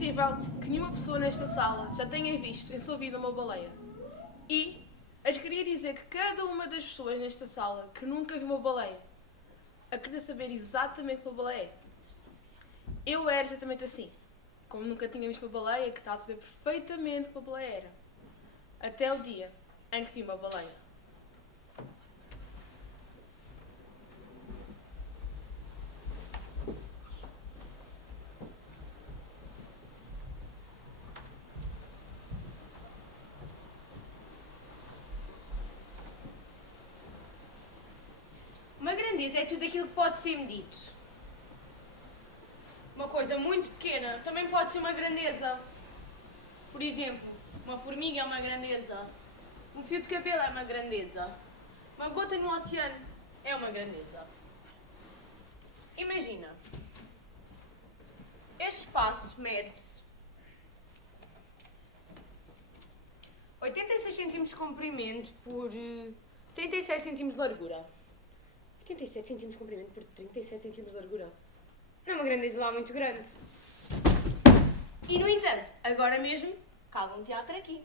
possível que nenhuma pessoa nesta sala já tenha visto em sua vida uma baleia. E queria dizer que cada uma das pessoas nesta sala que nunca viu uma baleia acredita saber exatamente uma baleia é. Eu era exatamente assim. Como nunca tinha visto uma baleia, acreditava saber perfeitamente o que uma baleia era. Até o dia em que vi uma baleia. Uma grandeza é tudo aquilo que pode ser medido. Uma coisa muito pequena também pode ser uma grandeza. Por exemplo, uma formiga é uma grandeza. Um fio de cabelo é uma grandeza. Uma gota no oceano é uma grandeza. Imagina. Este espaço mede-se 86 cm de comprimento por 37 cm de largura. 87 cm de comprimento por 37 cm de largura. Não é uma grandeza lá muito grande. E, no entanto, agora mesmo, cabe um teatro aqui.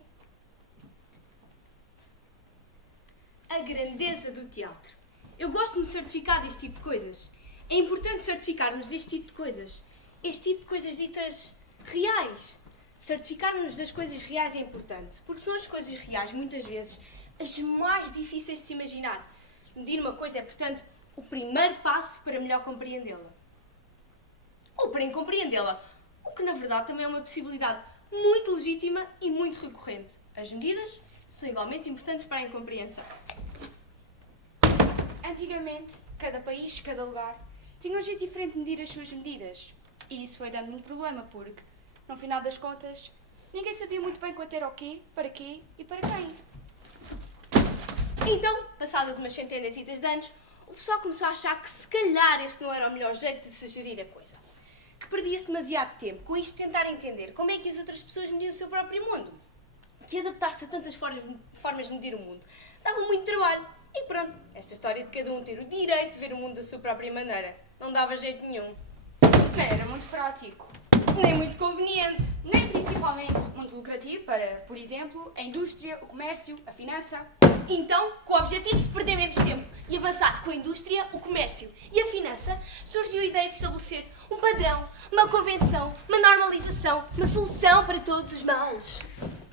A grandeza do teatro. Eu gosto de me certificar deste tipo de coisas. É importante certificar-nos deste tipo de coisas. Este tipo de coisas ditas reais. Certificar-nos das coisas reais é importante, porque são as coisas reais, muitas vezes, as mais difíceis de se imaginar. Medir uma coisa é, portanto, o primeiro passo para melhor compreendê-la. Ou para incompreendê-la, o que na verdade também é uma possibilidade muito legítima e muito recorrente. As medidas são igualmente importantes para a incompreensão. Antigamente, cada país, cada lugar, tinha um jeito diferente de medir as suas medidas. E isso foi dando um problema, porque, no final das contas, ninguém sabia muito bem quanto era o quê, e para quem. Então, passadas umas centenas de anos, o pessoal começou a achar que se calhar este não era o melhor jeito de se gerir a coisa. Que perdia-se demasiado tempo com isto de tentar entender como é que as outras pessoas mediam o seu próprio mundo. Que adaptar-se a tantas formas de medir o mundo dava muito trabalho. E pronto, esta história de cada um ter o direito de ver o mundo da sua própria maneira não dava jeito nenhum. Nem era muito prático. Nem muito conveniente. Nem principalmente muito lucrativo para, por exemplo, a indústria, o comércio, a finança. Então, com o objetivo de se perder menos tempo e avançar com a indústria, o comércio e a finança, surgiu a ideia de estabelecer um padrão, uma convenção, uma normalização, uma solução para todos os males.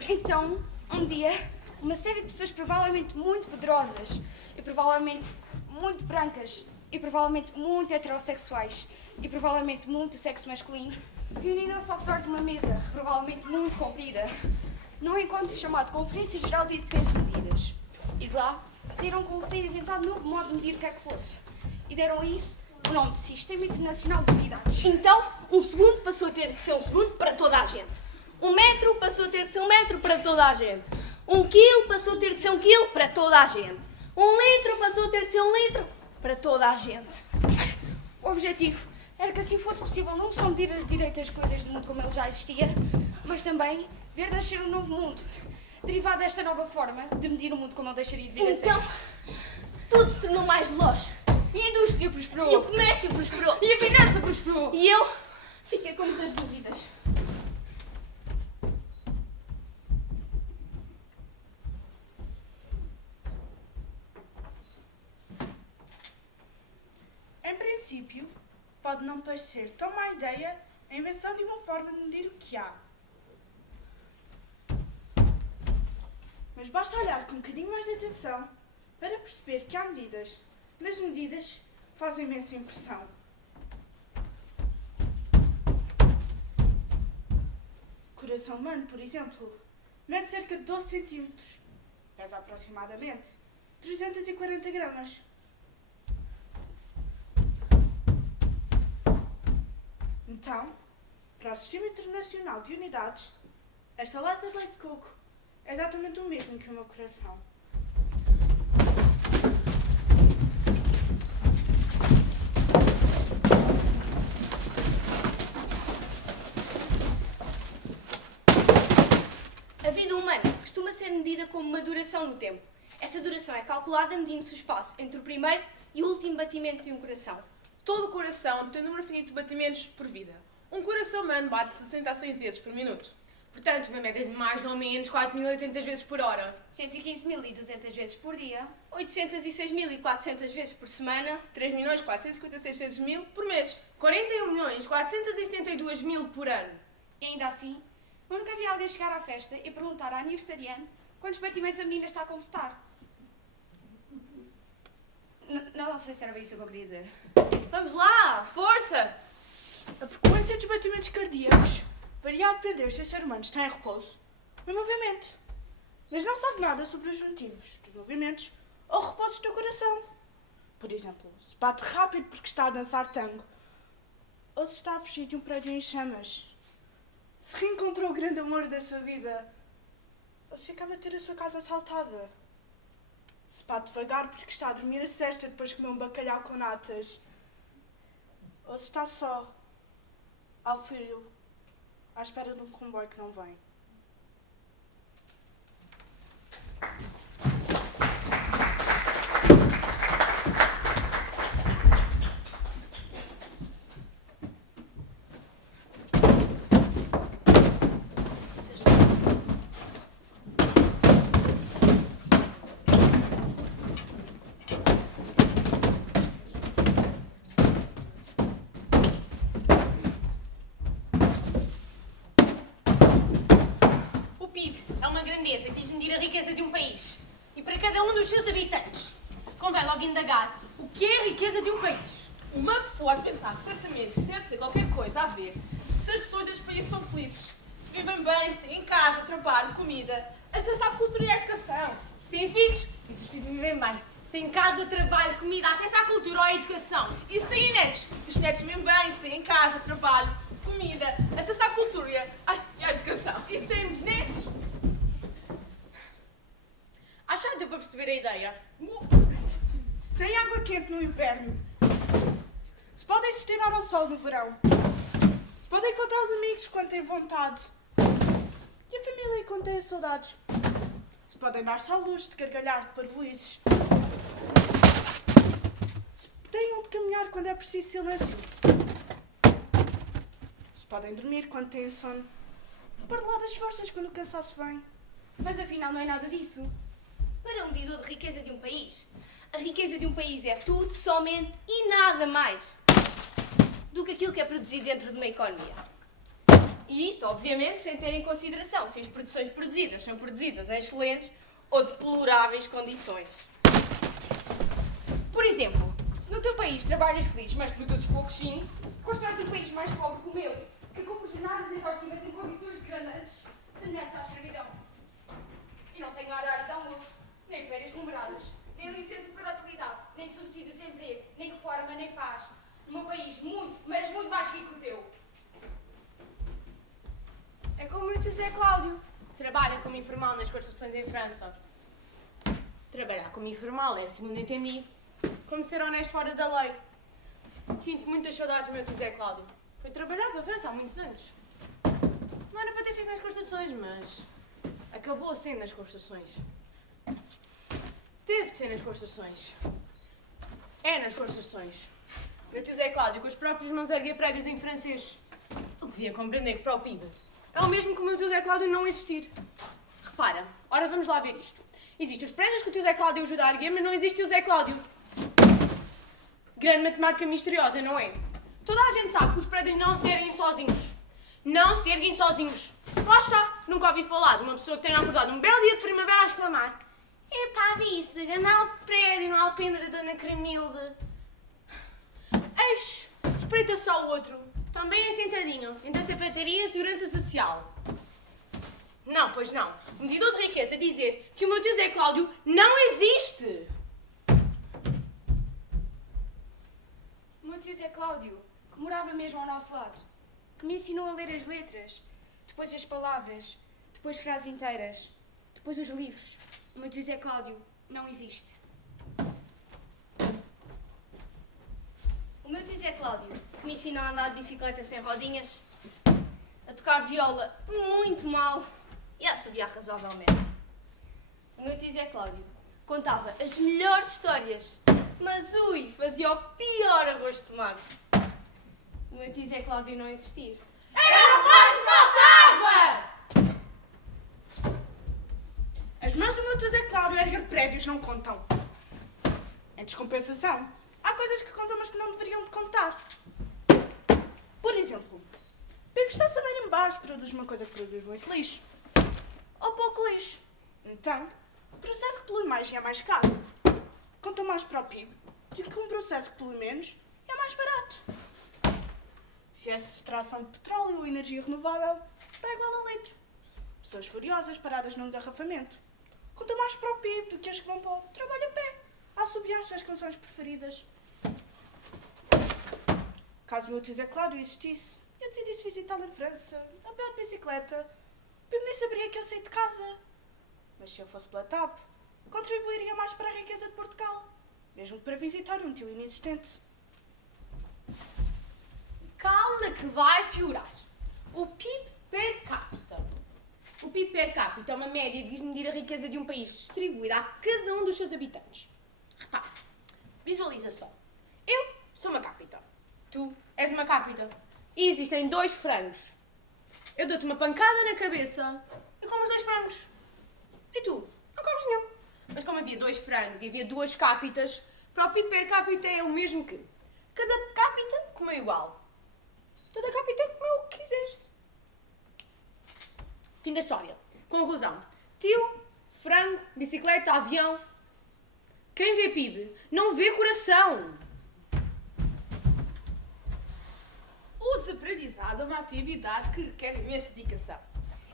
Então, um dia, uma série de pessoas provavelmente muito poderosas e provavelmente muito brancas e provavelmente muito heterossexuais e provavelmente muito sexo masculino reuniram-se ao redor de uma mesa, provavelmente muito comprida, num encontro chamado Conferência Geral de Peso e Medidas. E de lá saíram com um inventado novo modo de medir o que quer que fosse. E deram a isso o nome de Sistema Internacional de Unidades. Então, um segundo passou a ter que ser um segundo para toda a gente. Um metro passou a ter que ser um metro para toda a gente. Um quilo passou a ter que ser um quilo para toda a gente. Um litro passou a ter que ser um litro para toda a gente. O objetivo era que assim fosse possível não só medir direito as coisas do mundo como ele já existia, mas também ver nascer um novo mundo, derivado desta nova forma de medir o mundo como ele deixaria de vir a ser. Então, tudo se tornou mais veloz. E a indústria prosperou. E o comércio prosperou. E a finança prosperou. E eu fiquei com muitas dúvidas. Em princípio, pode não parecer tão má ideia a invenção de uma forma de medir o que há. Mas basta olhar com um bocadinho mais de atenção para perceber que há medidas. Nas medidas fazem imensa impressão. O coração humano, por exemplo, mede cerca de 12 centímetros. Pesa aproximadamente 340 gramas. Então, para o Sistema Internacional de Unidades, esta lata de leite de coco é exatamente o mesmo que o meu coração. A vida humana costuma ser medida como uma duração no tempo. Essa duração é calculada medindo-se o espaço entre o primeiro e o último batimento de um coração. Todo o coração tem um número finito de batimentos por vida. Um coração humano bate 60 a 100 vezes por minuto. Portanto, uma média de mais ou menos 4.800 vezes por hora. 115.200 vezes por dia. 806.400 vezes por semana. 3.456 vezes 1000 por mês. 41.472.000 por ano. E ainda assim, eu nunca vi alguém chegar à festa e perguntar à aniversariante quantos batimentos a menina está a completar. Não sei se era bem isso que eu queria dizer. Vamos lá! Força! A frequência dos batimentos cardíacos varia a depender se o ser humano está em repouso ou em movimento, mas não sabe nada sobre os motivos dos movimentos ou repousos do coração. Por exemplo, se bate rápido porque está a dançar tango, ou se está a fugir de um prédio em chamas, se reencontrou o grande amor da sua vida, ou se acaba de ter a sua casa assaltada, se bate devagar porque está a dormir a cesta depois de comer um bacalhau com natas, ou se está só, ao frio, à espera de um comboio que não vem. O PIB é uma grandeza que diz medir a riqueza de um país. E para cada um dos seus habitantes, convém logo indagar o que é a riqueza de um país. Uma pessoa a pensar que certamente deve ser qualquer coisa a ver se as pessoas deste país são felizes, se vivem bem, se têm casa, trabalho, comida, acesso à cultura e à educação. Se têm filhos, e se os filhos vivem bem. Se têm casa, trabalho, comida, acesso à cultura ou à educação. E se têm netos, os netos vivem bem, se têm casa, trabalho, comida, acesso à cultura e à educação. E se temos netos? Acho que deu para perceber a ideia. Se tem água quente no inverno, se podem estirar ao sol no verão, se podem encontrar os amigos quando têm vontade e a família quando têm saudades, se podem dar-se ao luxo de gargalhar de parvoízes, se têm onde caminhar quando é preciso silêncio, se podem dormir quando têm sono, para lá das forças quando o cansaço vem. Mas afinal não é nada disso. Para um medidor de riqueza de um país, a riqueza de um país é tudo, somente e nada mais do que aquilo que é produzido dentro de uma economia. E isto, obviamente, sem ter em consideração se as produções produzidas são produzidas em excelentes ou deploráveis condições. Por exemplo, se no teu país trabalhas feliz, mas produzes pouco sim, constróis um país mais pobre que o meu, que cumpre jornadas exaustivas em condições degradantes, semelhantes à escravidão. E não tem horário de almoço, nem férias numeradas, nem licença para utilidade, nem subsídio de desemprego, nem reforma, nem paz. O meu país muito, mas muito mais rico que o teu. É como o tio Zé Cláudio. Trabalha como informal nas construções em França. Trabalhar como informal é, segundo entendi, como ser honesto fora da lei. Sinto muitas saudades do meu tio Zé Cláudio. Foi trabalhar para a França há muitos anos. Não era para ter sido nas construções, mas acabou sendo nas construções. Teve de ser nas construções. É nas construções. O meu tio Zé Cláudio, com as próprias mãos, erguia prédios em francês. Eu devia compreender que para o PIB é o mesmo que o meu tio Zé Cláudio não existir. Repara, ora vamos lá ver isto. Existem os prédios que o tio Zé Cláudio ajuda a erguer, mas não existe o Zé Cláudio. Grande matemática misteriosa, não é? Toda a gente sabe que os prédios não se erguem sozinhos. Não se erguem sozinhos. Lá está. Nunca ouvi falar de uma pessoa que tenha acordado um belo dia de primavera a exclamar: epá, viste, ganhar o prédio no alpendre da Dona Cremilde. Eis, espreita só o outro. Também é sentadinho, entre a sapataria e a segurança social. Não, pois não. O medidor de riqueza dizer que o meu tio Zé Cláudio não existe. O meu tio Zé Cláudio, que morava mesmo ao nosso lado, que me ensinou a ler as letras, depois as palavras, depois frases inteiras, depois os livros. O meu tio Zé Cláudio não existe. O meu tio Zé Cláudio, que me ensinou a andar de bicicleta sem rodinhas, a tocar viola muito mal e a assobiar razoavelmente. O meu tio Zé Cláudio contava as melhores histórias, mas ui, fazia o pior arroz de tomate. o meu tio Zé Cláudio não existir. As mãos do meu tio Zé Cláudio a erguer prédios não contam. Em descompensação, há coisas que contam, mas que não deveriam de contar. Por exemplo, para investir saber em baixo produz uma coisa que produz muito lixo. Ou pouco lixo. Então, o processo que polui mais é mais caro. Conta mais para o PIB do que um processo que polui menos é mais barato. Se essa extração de petróleo ou energia renovável está igual a litro. Pessoas furiosas paradas num engarrafamento. Conta mais para o PIB do que as que vão para o trabalho a pé, a assobiar as suas canções preferidas. Caso o meu tio Zé Cláudio existisse, eu decidisse visitá-lo em França, a pé de bicicleta, PIB nem saberia que eu saí de casa. Mas se eu fosse pela TAP, contribuiria mais para a riqueza de Portugal, mesmo que para visitar um tio inexistente. Calma que vai piorar. O PIB per capita. O PIB per capita é uma média de medir a riqueza de um país distribuída a cada um dos seus habitantes. Repare, visualiza só. Eu sou uma capita. Tu és uma capita. E existem 2 frangos. Eu dou-te uma pancada na cabeça e como os 2 frangos. E tu? Não comes nenhum. Mas como havia 2 frangos e havia 2 capitas, para o PIB per capita é o mesmo que cada capita comeu igual. Toda capita comeu o que quiseres. Fim da história. Conclusão. Tio, frango, bicicleta, avião. Quem vê PIB não vê coração. O desaprendizado é uma atividade que requer imensa dedicação.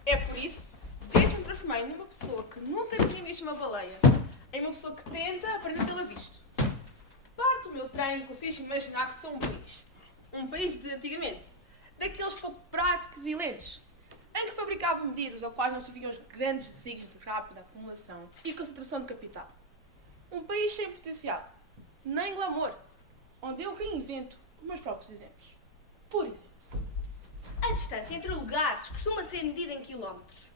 É por isso, desde que me transformei numa pessoa que nunca tinha visto uma baleia, em uma pessoa que tenta aprender a tê-la visto. Parte do meu treino consiste em imaginar que sou um país. Um país de antigamente, daqueles pouco práticos e lentos, em que fabricavam medidas ao quais não se viam os grandes desígnios de rápida acumulação e concentração de capital. Um país sem potencial, nem glamour, onde eu reinvento os meus próprios exemplos. Por exemplo, A distância entre lugares costuma ser medida em quilómetros.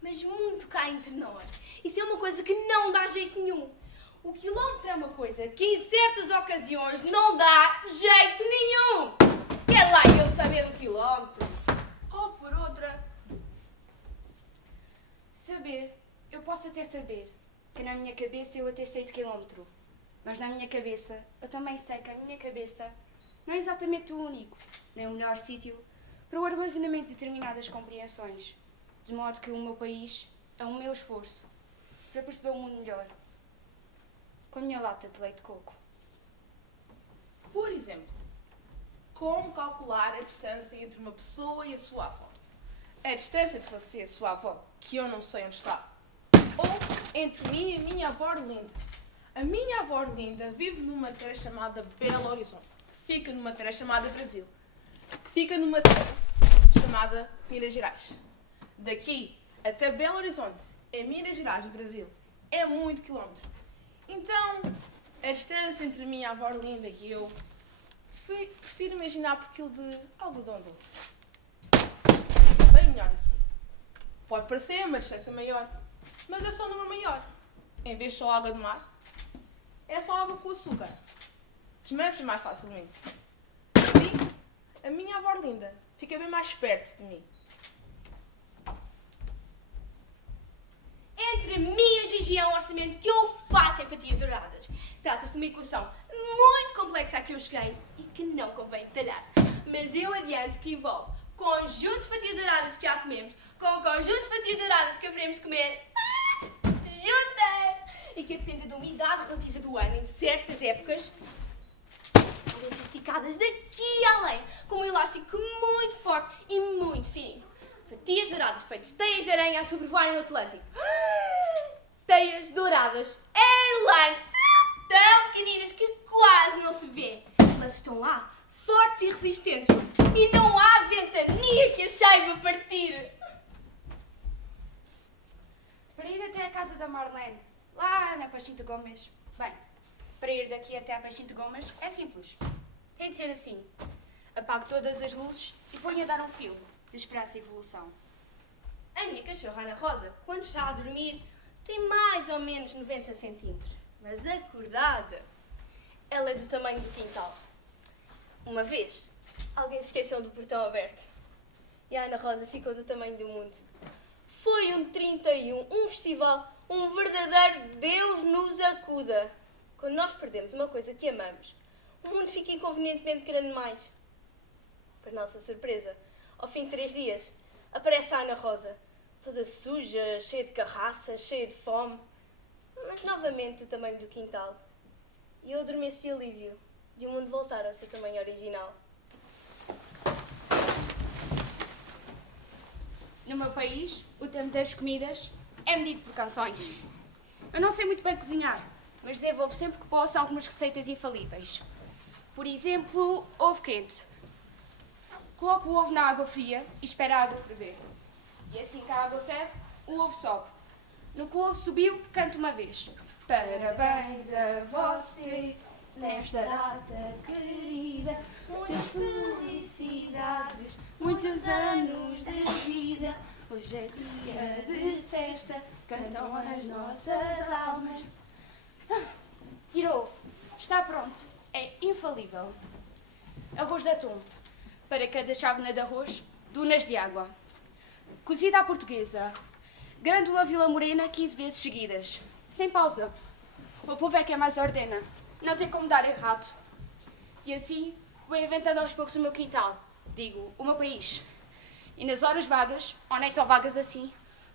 Mas muito cá entre nós, isso é uma coisa que não dá jeito nenhum. O quilómetro é uma coisa que em certas ocasiões não dá jeito nenhum. Quer lá eu saber do quilómetro? ou por outra, Saber, eu posso até saber que na minha cabeça eu até sei de quilómetro. Mas na minha cabeça, eu também sei que a minha cabeça não é exatamente o único, nem o melhor sítio para o armazenamento de determinadas compreensões. De modo que o meu país é o meu esforço para perceber o mundo melhor. Com a minha lata de leite de coco. por exemplo, como calcular a distância entre uma pessoa e a sua avó. A distância de você e a sua avó, que eu não sei onde está. Ou entre mim e a minha avó Linda. A minha avó Linda vive numa terra chamada Belo Horizonte, que fica numa terra chamada Brasil, que fica numa terra chamada Minas Gerais. Daqui até Belo Horizonte, em Minas Gerais, no Brasil, é muito quilómetro. Então, a distância entre a minha avó Linda e eu, prefiro imaginar por aquilo de algodão doce. Bem melhor assim. Pode parecer uma distância maior, mas é só um número maior. Em vez de só água de mar, é só água com açúcar. Desmancha mais facilmente. Assim, a minha avó Linda fica bem mais perto de mim. Entre mim e a Gigi é um orçamento que eu faço em fatias douradas. Trata-se de uma equação muito complexa a que eu cheguei e que não convém detalhar. Mas eu adianto que envolve conjunto de fatias douradas que já comemos com conjunto de fatias douradas que haveremos de comer juntas e que depende da umidade relativa do ano em certas épocas. Podem ser esticadas daqui além com um elástico muito forte e muito fininho. Fatias douradas feitas de teias de aranha a sobrevoarem o Atlântico. Teias douradas Airline, tão pequeninas que quase não se vê, mas estão lá, fortes e resistentes, e não há ventania que as saiba partir. Para ir até a casa da Marlene, lá na Pachinto Gomes. Bem, para ir daqui até a Pachinto Gomes é simples. Tem de ser assim. Apago todas as luzes e ponho a dar um filme de esperança e evolução. A minha cachorra Ana Rosa, quando está a dormir, tem mais ou menos 90 centímetros, mas acordada, ela é do tamanho do quintal. Uma vez, Alguém se esqueceu do portão aberto. E a Ana Rosa ficou do tamanho do mundo. Foi um 31, um festival, um verdadeiro Deus nos acuda. Quando nós perdemos uma coisa que amamos, o mundo fica inconvenientemente grande demais. Para nossa surpresa, ao fim de 3 dias, aparece a Ana Rosa, toda suja, cheia de carraças, cheia de fome, mas novamente do tamanho do quintal. E eu adormeço de alívio, de o mundo voltar ao seu tamanho original. No meu país, o tempo das comidas é medido por canções. Eu não sei muito bem cozinhar, mas desenvolvo sempre que posso algumas receitas infalíveis. Por exemplo, ovo quente. Coloco o ovo na água fria e espero a água ferver. E assim que a água ferve, o ovo sobe. No que o ovo subiu, canto uma vez. Parabéns a você, nesta data querida. Muitas felicidades, muitos anos de vida. Hoje é dia de festa, cantam as nossas almas. Tira o ovo. Está pronto. É infalível. Arroz de atum. Para cada chávena de arroz, dunas de água. Cozida à portuguesa. Grândula Vila Morena 15 vezes seguidas. Sem pausa. O povo é que é mais ordena. Não tem como dar errado. E assim, vou inventando aos poucos o meu quintal. Digo, o meu país. E nas horas vagas, ou nem tão vagas assim,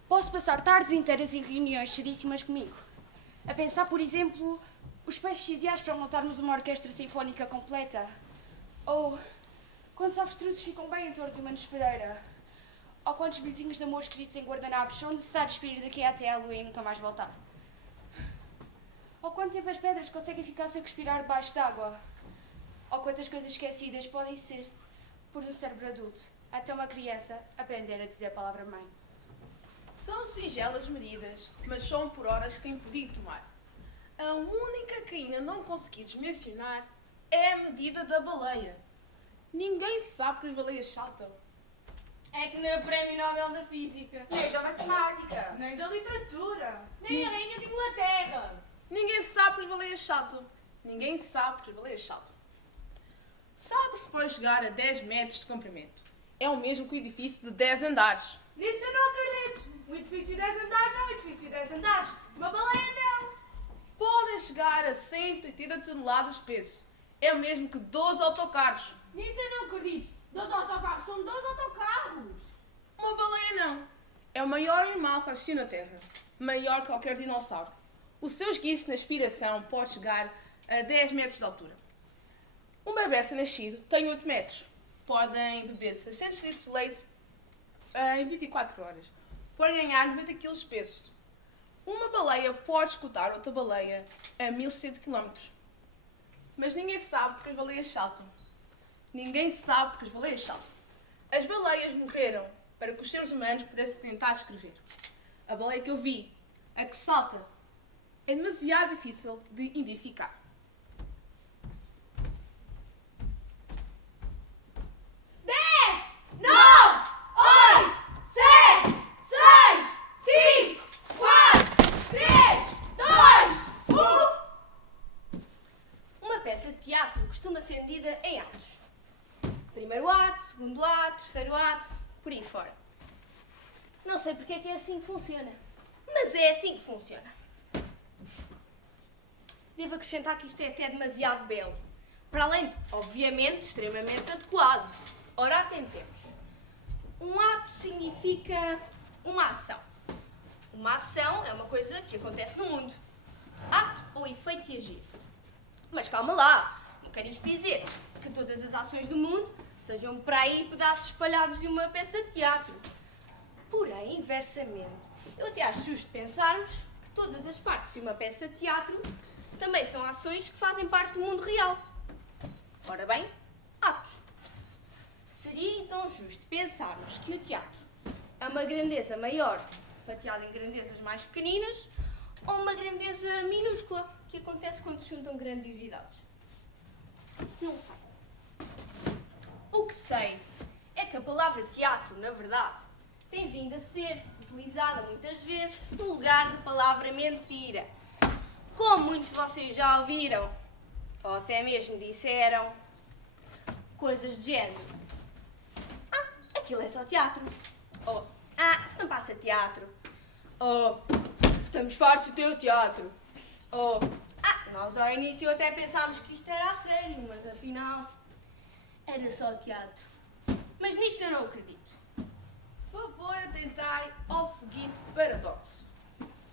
posso passar tardes inteiras em reuniões seríssimas comigo. A pensar, por exemplo, os peixes ideais para montarmos uma orquestra sinfónica completa. Ou quantos avestruzes ficam bem em torno de uma nespereira. Ou quantos bilhetinhos de amor escritos em guardanapos são necessários para ir daqui até à lua e nunca mais voltar. Ou quanto tempo as pedras conseguem ficar sem respirar debaixo d'água. Ou quantas coisas esquecidas podem ser por um cérebro adulto, até uma criança aprender a dizer a palavra mãe. São singelas medidas, mas são por horas que tem podido tomar. A única que ainda não conseguires mencionar é a medida da baleia. Ninguém sabe que as baleias saltam. É que não é o Prémio Nobel da Física. Nem da matemática. Nem da literatura. Nem a Rainha de Inglaterra. Ninguém sabe que as baleias saltam. Ninguém sabe que as baleias saltam. Sabe-se para chegar a 10 metros de comprimento. É o mesmo que o edifício de 10 andares. Nisso eu não acredito. Um edifício de 10 andares é um edifício de 10 andares. Uma baleia não. Podem chegar a 180 toneladas de peso. É o mesmo que 12 autocarros. Nisso eu não acredito. 2 autocarros são 2 autocarros. Uma baleia não. É o maior animal que existiu na Terra. Maior que qualquer dinossauro. O seu esguicho na expiração pode chegar a 10 metros de altura. Um bebê recém-nascido tem 8 metros. Podem beber 600 litros de leite em 24 horas. Podem ganhar 90 kg de peso. Uma baleia pode escutar outra baleia a 1100 km. Mas ninguém sabe porque as baleias saltam. Ninguém sabe porque as baleias saltam. As baleias morreram para que os seres humanos pudessem tentar escrever. A baleia que eu vi, a que salta, é demasiado difícil de identificar. Uma peça de teatro costuma ser medida em atos. Primeiro ato, segundo ato, terceiro ato, por aí fora. Não sei porque é que é assim que funciona, mas é assim que funciona. Devo acrescentar que isto é até demasiado belo. Para além de, obviamente, extremamente adequado. Ora, atentemos. Um ato significa uma ação. Uma ação é uma coisa que acontece no mundo. Ato ou efeito de agir. Mas calma lá, não quer isto dizer que todas as ações do mundo sejam para aí pedaços espalhados de uma peça de teatro. Porém, inversamente, eu até acho justo pensarmos que todas as partes de uma peça de teatro também são ações que fazem parte do mundo real. Ora bem, atos. Seria então justo pensarmos que o teatro é uma grandeza maior, fatiada em grandezas mais pequeninas, ou uma grandeza minúscula, que acontece quando se juntam grandiosidades? Não sei. O que sei é que a palavra teatro, na verdade, tem vindo a ser utilizada muitas vezes no lugar da palavra mentira. Como muitos de vocês já ouviram, ou até mesmo disseram, coisas do género. aquilo é só teatro. Ou, estampar-se a teatro. Ou, estamos fartos do teu teatro. Ou, nós ao início até pensámos que isto era a sério, mas afinal era só teatro. Mas nisto eu não acredito. Por favor, atentai ao seguinte paradoxo.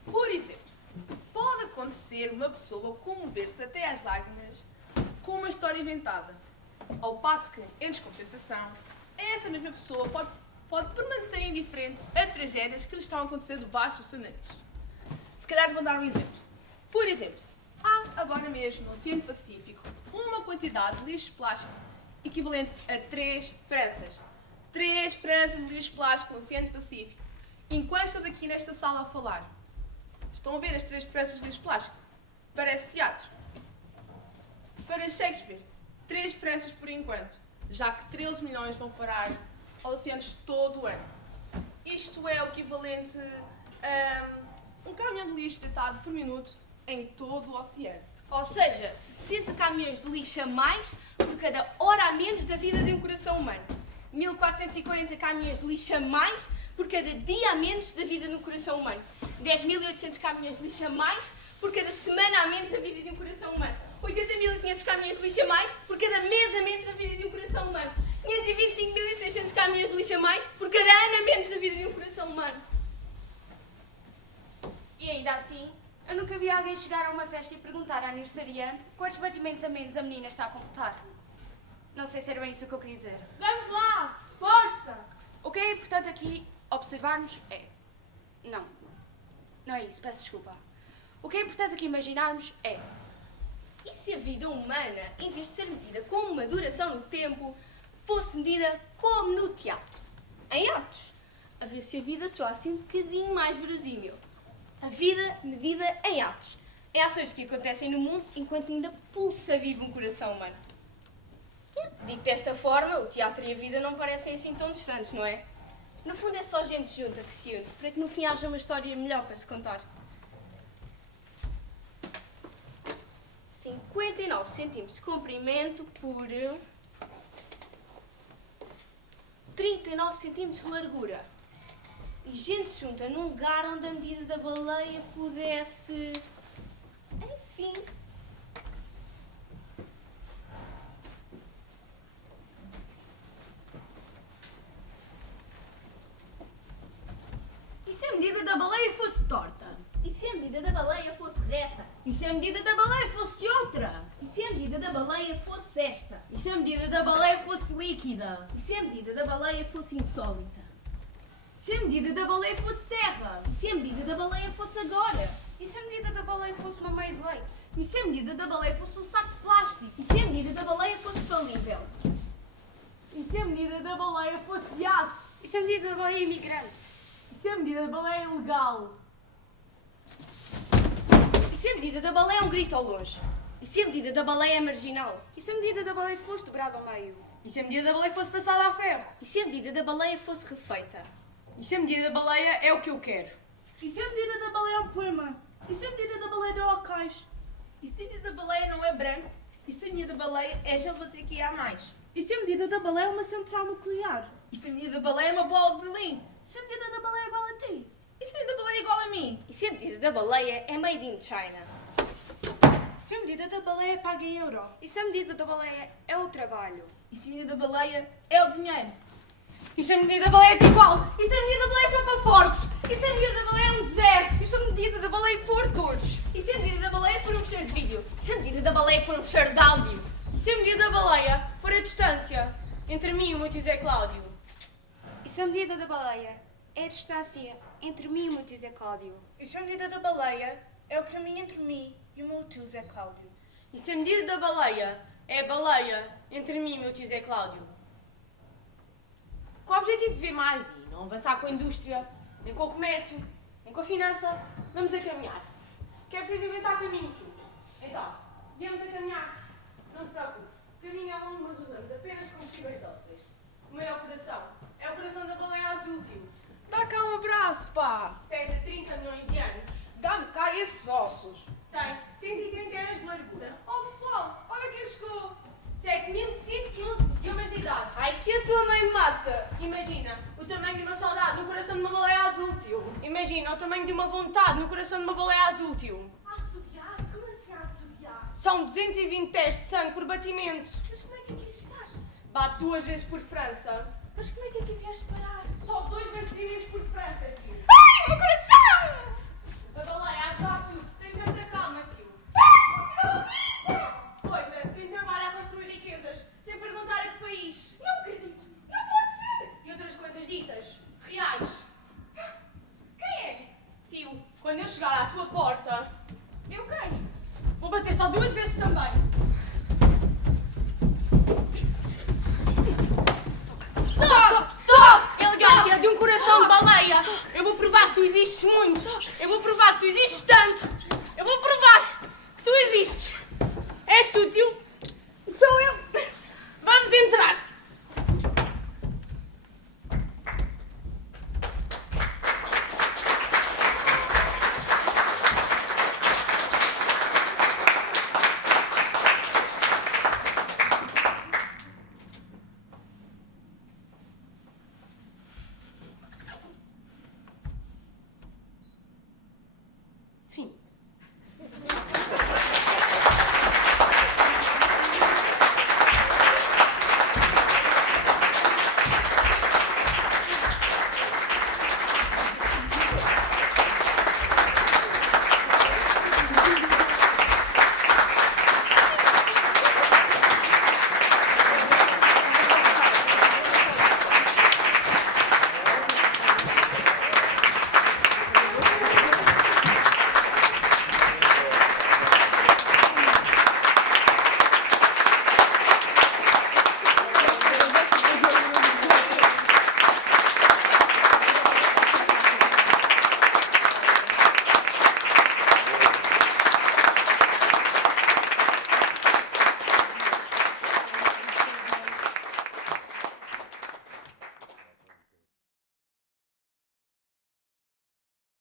Por exemplo, pode acontecer uma pessoa comover-se até às lágrimas com uma história inventada, ao passo que, em descompensação, essa mesma pessoa pode permanecer indiferente a tragédias que lhe estão a acontecer debaixo do seu nariz. Se calhar vou dar um exemplo. Por exemplo, há agora mesmo no Oceano Pacífico uma quantidade de lixo plástico equivalente a 3 Franças. 3 Franças de lixo plástico no Oceano Pacífico. Enquanto estamos aqui nesta sala a falar, estão a ver as 3 Franças de lixo plástico? Parece teatro. Para Shakespeare, 3 Franças por enquanto, já que 13 milhões vão parar aos oceanos todo o ano. Isto é o equivalente a um caminhão de lixo deitado por minuto em todo o oceano. Ou seja, 60 caminhões de lixo a mais por cada hora a menos da vida de um coração humano. 1440 caminhões de lixo a mais por cada dia a menos da vida de um coração humano. 10.800 caminhões de lixo a mais por cada semana a menos da vida de um coração humano. 80.500 caminhões de lixo a mais por cada mês a menos da vida de um coração humano. 525.600 caminhões de lixo a mais por cada ano a menos da vida de um coração humano. E ainda assim, eu nunca vi alguém chegar a uma festa e perguntar à aniversariante quantos batimentos a menos a menina está a completar. Não sei se era bem isso que eu queria dizer. Vamos lá! Força! O que é importante aqui observarmos é... Não é isso, peço desculpa. O que é importante aqui imaginarmos é... E se a vida humana, em vez de ser medida com uma duração no tempo, fosse medida como no teatro, em atos? A ver se a vida soasse um bocadinho mais verosímil. A vida medida em atos. Em ações que acontecem no mundo enquanto ainda pulsa vivo um coração humano. Digo desta forma, o teatro e a vida não parecem assim tão distantes, não é? No fundo é só gente junta que se une, para que no fim haja uma história melhor para se contar. 59 centímetros de comprimento por 39 centímetros de largura. E gente junta num lugar onde a medida da baleia pudesse... Enfim... E se a medida da baleia fosse torta? E se a medida da baleia fosse reta? E se a medida da baleia fosse outra? E se a medida da baleia fosse esta? E se a medida da baleia fosse líquida? E se a medida da baleia fosse insólita? E se a medida da baleia fosse terra? E se a medida da baleia fosse agora? E se a medida da baleia fosse uma meia de leite? E se a medida da baleia fosse um saco de plástico? E se a medida da baleia fosse falível? E se a medida da baleia fosse de aço? E se a medida da baleia é imigrante? E se a medida da baleia é ilegal? E se a medida da baleia é um grito ao longe? E se a medida da baleia é marginal? E se a medida da baleia fosse dobrada ao meio? E se a medida da baleia fosse passada a ferro? E se a medida da baleia fosse refeita? E se a medida da baleia é o que eu quero? E se a medida da baleia é um poema? E se a medida da baleia é ocais? E se a medida da baleia não é branco? E se a medida da baleia é GLBTQIA+. E se a medida da baleia é uma central nuclear? E se a medida da baleia é uma bola de Berlim? Se a medida da baleia é igual a ti? E se a medida da baleia é igual a mim? E se a medida da baleia é made in China? Se a medida da baleia é paga em euro? E se a medida da baleia é o trabalho? E se a medida da baleia é o dinheiro? E se a medida da baleia é desigual? E se a medida da baleia é só para porcos? E se a medida da baleia é um deserto? E se a medida da baleia for todos? E se a medida da baleia for um fecheiro de vídeo? E se a medida da baleia for um fecheiro de áudio? E se a medida da baleia for a distância entre mim e o meu tio Zé Cláudio? E se a medida da baleia é a distância entre mim e o meu tio Zé Cláudio? E se a medida da baleia é o caminho entre mim e o meu tio Zé Cláudio? E se a medida da baleia é a baleia entre mim e o meu tio Zé Cláudio? Com o objetivo de viver mais e não avançar com a indústria, nem com o comércio, nem com a finança, vamos a caminhar. Que é preciso inventar caminhos. Então, viemos a caminhar. Não te preocupes, o caminho é longo, mas usamos apenas combustíveis dóceis. O meu é o coração. É o coração da baleia azul, tio. Dá cá um abraço, pá! Pesa 30 milhões de anos. Dá-me cá esses ossos! Tem 130 anos de largura. Oh, pessoal, olha quem chegou! 7.111 idiomas de idade. Ai, que a tua mãe mata! Imagina o tamanho de uma saudade no coração de uma baleia azul, tio. Imagina o tamanho de uma vontade no coração de uma baleia azul, tio. Assobiar? Como assim assobiar? São 220 testes de sangue por batimento. Mas como é que aqui chegaste? Bate 2 vezes por França. Mas como é que aqui vieste parar? Só 2 batimentos por França, tio. Ai, meu coração! A baleia apesar de tudo tem tanta calma, tio. Pois é, quem trabalha a construir riquezas sem perguntar a que país. Não acredito! Não pode ser! E outras coisas ditas, reais. Quem é? Tio, quando eu chegar à tua porta, Eu quem? vou bater só 2 vezes também. Stop! Elegância de um coração de baleia. Eu vou provar que tu existes muito. Eu vou provar que tu existes tanto.